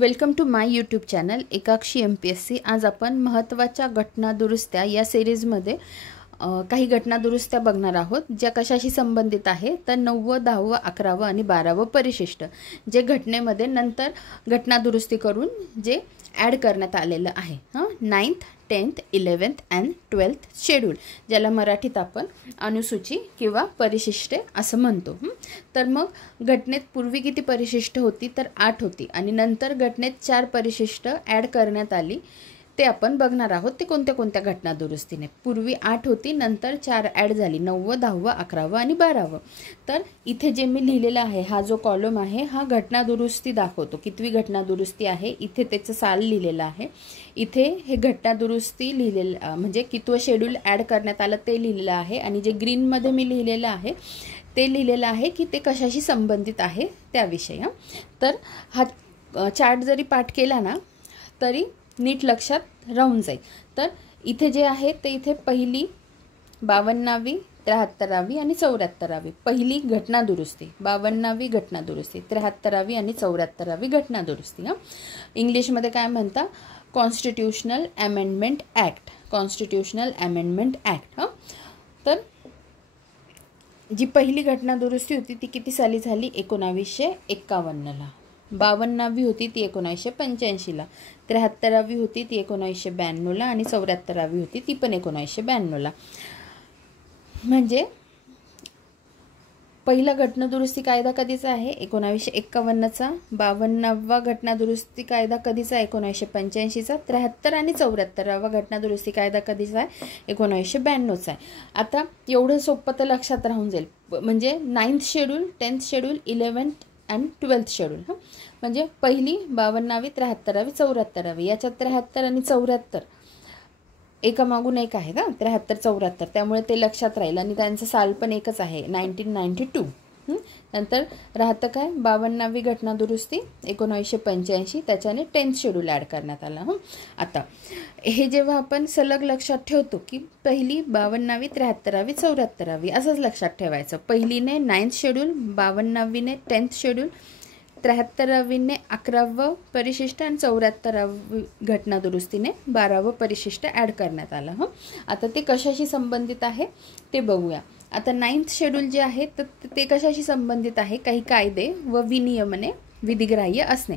Welcome to my YouTube channel Ekakshi MPSC। आज आपण महत्त्वाच्या घटना दुरुस्त्या या सिरीजमध्ये काही घटना दुरुस्त्या बघणार आहोत, ज्या कशाशी संबंधित आहे तर 9व 10व 11व आणि 12व परिशिष्ट, जे घटनेमध्ये नंतर घटना दुरुस्ती करून जे ॲड करण्यात आलेलं आहे। 9th 10th 11th and 12th schedule, ज्याला मराठीत आपण अनुसूची किंवा परिशिष्टे असं म्हणतो। तर मग घटनेत पूर्वी किती परिशिष्ट होती तर 8 होती आणि नंतर घटनेत 4 परिशिष्ट ॲड करण्यात आली, ते आपण बघणार आहोत। ते कोणत्या कोणत्या घटना दुरुस्तीने, पूर्वी 8 होती नंतर 4 ॲड झाली, 9व 10व 11व आणि 12व। तर इथे जे मी लिहिलेलं आहे, हा जो कॉलम आहे हा घटना दुरुस्ती दाखवतो, कितवी घटना दुरुस्ती आहे। इथे त्याचं साल लिहिलेलं आहे, इथे हे घटना दुरुस्ती लिहिलेलं म्हणजे कितवं शेड्यूल ॲड करण्यात आलं ते लिहिलेलं आहे, आणि जे ग्रीनमध्ये मी लिहिलेलं आहे ते लिहिलेलं आहे की ते कशाशी संबंधित आहे त्याविषयी। तर हा चार्ट जरी पाठ केला ना तरी नीट लक्षात राहून जाईल। तर इथे जे आहे ते इथे पहिली 52वी 73वी आणि 74वी पहिली घटना दुरुस्ती, 52वी घटना दुरुस्ती, 73वी आणि 74वी घटना दुरुस्ती। इंग्लिशमध्ये काय म्हणता, constitutional amendment act, constitutional amendment act. तर जी पहिली घटना दुरुस्ती होती ती किती साली झाली, 1951ला। 52वी होती ती 1985ला, 73वी होती ती 1992ला आणि 74वी होती ती पण 1992ला। म्हणजे पहिला घटना दुरुस्ती कायदा कधीचा आहे, 1951चा। 52वा घटना दुरुस्ती कायदा कधीचा, 1985चा। 73 आणि 74वा घटना दुरुस्ती कायदा कधीचा आहे, 1992चा आहे। आता एवढं सोपं तर लक्षात राहून जाईल, म्हणजे 9th schedule 10th schedule 11th and 12th schedule. म्हणजे पहिली 52वी 73वी 74वी, याच्यात 73 आणि 74 एकामागून एक आहे ना, 73 74, त्यामुळे ते लक्षात राहील आणि त्यांचं साल पण एकच आहे, 1992। नंतर राहतं काय, 52वी घटना दुरुस्ती 1985, त्याच्याने 10th शेड्यूल ॲड करण्यात आलं। आता हे जेव्हा आपण सलग लक्षात ठेवतो की पहिली 52वी 73वी 74वी असंच लक्षात ठेवायचं, पहिलीने 9th शेड्यूल, 52वीने 10th शेड्यूल, 73वीने 11व परिशिष्ट आणि 74वी घटना दुरुस्तीने 12व परिशिष्ट ॲड करण्यात आलं। आता ते कशाशी संबंधित आहे ते बघूया। आता 9th शेड्यूल जे आहे तर ते कशाशी संबंधित आहे, काही कायदे व विनियमने विधिग्राह्य असणे।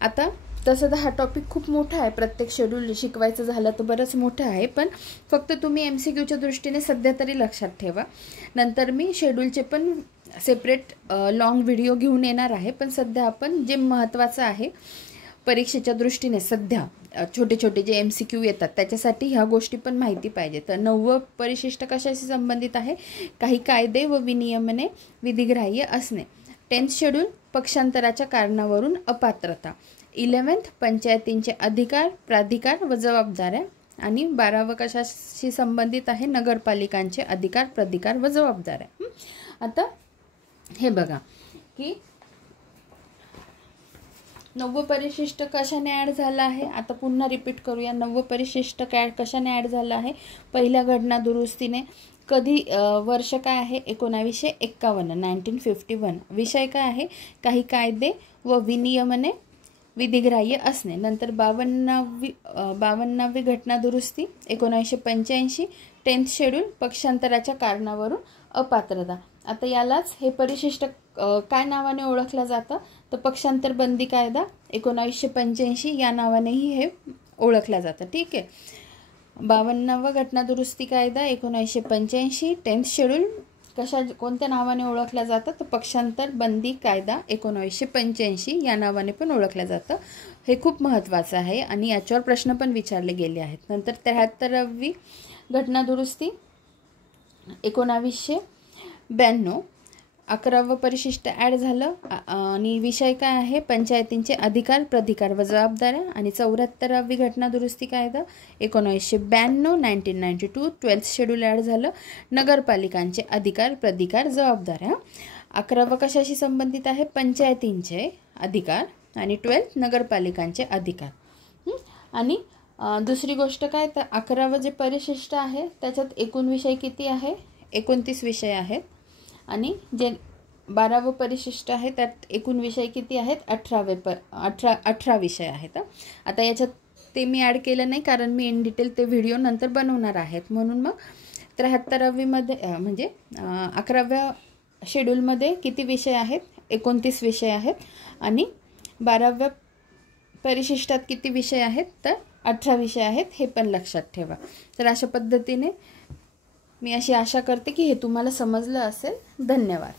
आता तसं तर हा टॉपिक खूप मोठा आहे, प्रत्येक शेड्यूल शिकवायचं झालं तर बरंच मोठं आहे, पण फक्त तुम्ही MCQच्या दृष्टीने सध्या तरी लक्षात ठेवा। नंतर मी शेड्यूलचे पण सेपरेट लॉंग व्हिडिओ घेऊन येणार आहे, पण सध्या आपण जे महत्त्वाचं आहे परीक्षेच्या दृष्टीने, सध्या छोटे छोटे जे MCQ येतात त्याच्यासाठी ह्या गोष्टी पण माहिती पाहिजे। तर 9व परिशिष्ट कशाशी संबंधित आहे, काही कायदे व विनियमने विधिग्राह्य असणे। 10th शेड्यूल पक्षांतराच्या कारणावरून अपात्रता, 11th पंचायतींचे अधिकार प्राधिकार व जबाबदाऱ्या, आणि 12व कशाशी संबंधित आहे, नगरपालिकांचे अधिकार प्राधिकार व जबाबदाऱ्या। आता हे बघा की 9व परिशिष्ट कशाने ॲड झालं आहे, आता पुन्हा रिपीट करूया। 9व परिशिष्ट कशाने ॲड झालं आहे, पहिल्या घटना दुरुस्तीने। कधी वर्ष काय आहे, 1951 1951। विषय काय आहे, काही कायदे व विनियमने विधिग्राह्य असणे। नंतर 52वी घटना दुरुस्ती 1985, 10th शेड्यूल पक्षांतराच्या कारणावरून अपात्रता। आता यालाच हे परिशिष्ट काय नावाने ओळखलं जातं, तर पक्षांतर बंदी कायदा 1985 या नावानेही हे ओळखलं जातं। ठीक आहे, 52वा घटना दुरुस्ती कायदा 1985, 10th शेड्यूल कोणत्या नावाने ओळखलं जातं, तर पक्षांतर बंदी कायदा 1985 या नावाने पण ओळखलं जातं। हे खूप महत्त्वाचं आहे आणि याच्यावर प्रश्न पण विचारले गेले आहेत। नंतर 73वी घटना दुरुस्ती 1992, 11व परिशिष्ट ॲड झालं आणि विषय काय आहे, पंचायतींचे अधिकार प्राधिकार व जबाबदाऱ्या, आणि 74वी घटना दुरुस्ती कायदा 1992 1992, 12th शेड्यूल ॲड झालं, नगरपालिकांचे अधिकार प्राधिकार जबाबदाऱ्या। 11व कशाशी संबंधित आहे, पंचायतींचे अधिकार, आणि 12th नगरपालिकांचे अधिकार। आणि दुसरी गोष्ट काय, तर 11व जे परिशिष्ट आहे त्याच्यात एकूण विषय किती आहे, 29 विषय आहेत, आणि जे 12वं परिशिष्ट आहे, त्यात एकूण विषय किती आहेत? 18 विषय आहेत. आता याच्यात ते मी ॲड केलं नाही कारण मी इन डिटेल ते व्हिडिओ नंतर बनवणार आहेत. म्हणून मग 73वीमध्ये म्हणजे 11व्या शेड्यूलमध्ये किती विषय आहेत? 29 विषय आहेत. आणि 12व्या परिशिष्टात किती विषय आहेत? तर 18 विषय आहेत. हे पण लक्षात ठेवा. तर अशा पद्धतीने मी अशी आशा करते की हे तुम्हाला समजलं असेल. धन्यवाद.